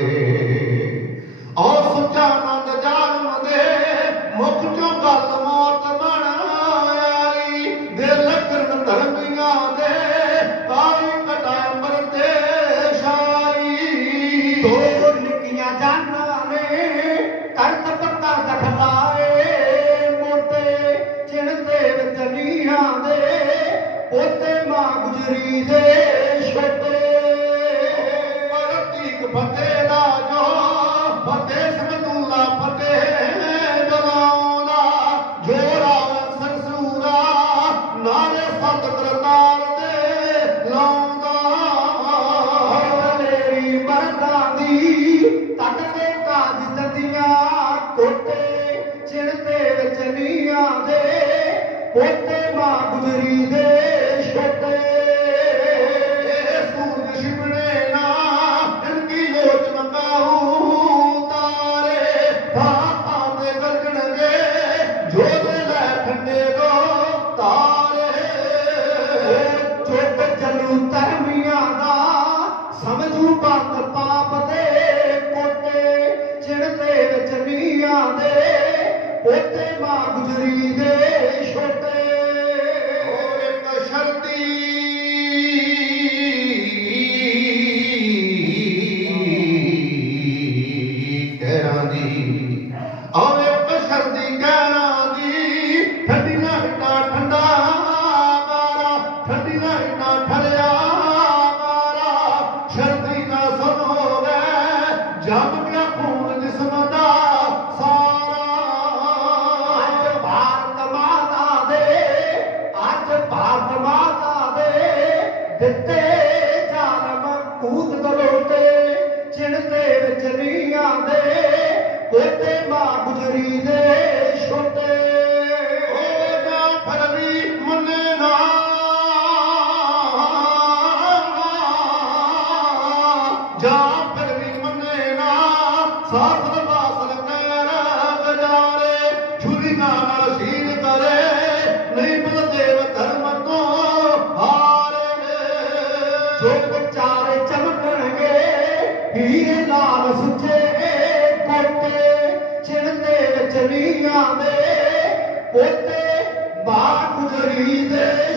ਦੇ ਔਰ ਸੁੱਚਾ ਆਨੰਦ ਜਾਨਮ ਦੇ ਮੁਖ ਚੋਂ ਗੱਲ ਮੌਤ ਬਣ ਆਈ। ਦੇ ਲਖਣ ਧਰਮੀਆਂ ਦੇ ਪਾਈ ਕਟਾ ਅੰਬਰ ਤੇ ਸ਼ਾਈ ਦੋ ਨਿੱਕੀਆਂ ਜਾਨਾਂ ਨੇ, ਕਰਤ ਪੱਤਾ ਦਖਲਾਏ ਮੋਟੇ ਚਿਣ ਦੇ ਚਨੀਆਂ ਦੇ, ਪੋਤੇ ਮਾਂ ਗੁਜਰੀ ਦੇ। ਪੋਤੇ ਮਾਂ ਗੁਜਰੀ ਦੇ ਛੋਟੇ ਸੂਰਜ ਛਿਪਣੇ ਨਾ, ਇਨਕੀ ਜੋਤ ਮਕਾਉ ਤਾਰੇ। ਭਾਪਾਂ ਦੇ ਗਰਜਣਗੇ ਜੋਤ ਲੈ ਠੰਡੇ ਗੋ ਤਾਰੇ। ਚੁੱਪ ਚੱਲੂ ਧਰਮੀਆਂ ਦਾ, ਸਮਝੂ ਬੰਦ ਪਾਪ ਦੇ ਕੋਟੇ ਚਿਣਤੇ ਵਿੱਚ ਨੀਆਂ ਦੇ। ਪੋਤੇ ਮਾਂ ਗੁਜਰੀ ਦੇ ਸ਼ਰਤੀ ਦੀ ਠੰਡੀ ਨਾ ਹਿੱਟਾ ਠੰਡਾ ਮਾਰਾ ਠੰਡੀ ਨਾ ਹਿੱਟਾ ਠਰਿਆ ਮਾਰਾ ਸ਼ਰਤੀ ਦਾ ਸਭ ਹੋ ਗਿਆ ਜੰਮ ਗਿਆ ਖੂਨ ਜਿਸਮ ਦਾ ਸਾਰਾ। ਅੱਜ ਭਾਰਤ ਮਾਤਾ ਦੇ, ਅੱਜ ਭਾਰਤ ਮਾਤਾ ਦੇ ਦਿੱਤੇ ਜਨਮ ਕੂਦ ਦਲੋਤੇ ਚਿਣਤੇ ਵਿੱਚ ਨੀਆਂ ਦੇ ਕੋਤੇ ਮਾਂ ਗੁਜਰੀ ਦੇ ਜਾ ਫਰਵੀ ਮੰਨੇ ਨਾ ਸਾਸਲ ਬਾਸਲ ਕਰ ਗਜਾਰੇ ਛੁਰੀ ਨਾਲ ਸੀਲ ਕਰੇ ਨਹੀਂ ਬਲ ਦੇਵ ਧਰਮ ਤੋਂ ਹਾਰੇ। ਜੋ ਚਾਰੇ ਚਮਕਣਗੇ ਹੀਰੇ ਲਾਲ ਸੁੱਚੇ ਚਲੀ ਜਾਂਦੇ ਪੋਤੇ ਬਾਗ ਗੁਜਰੀ ਦੇ